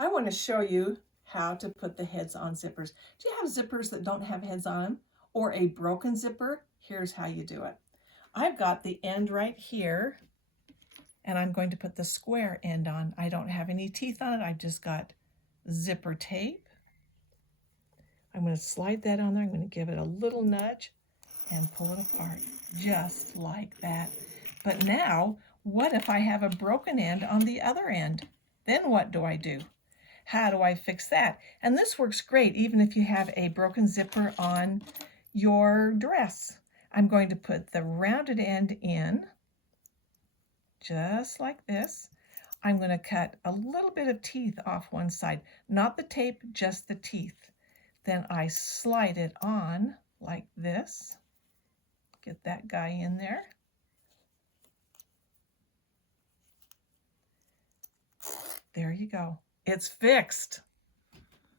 I want to show you how to put the heads on zippers. Do you have zippers that don't have heads on them or a broken zipper? Here's how you do it. I've got the end right here and I'm going to put the square end on. I don't have any teeth on it. I've just got zipper tape. I'm going to slide that on there. I'm going to give it a little nudge and pull it apart just like that. But now, what if I have a broken end on the other end? Then what do I do? How do I fix that? And this works great even if you have a broken zipper on your dress. I'm going to put the rounded end in, just like this. I'm going to cut a little bit of teeth off one side, not the tape, just the teeth. Then I slide it on like this. Get that guy in there. There you go. It's fixed.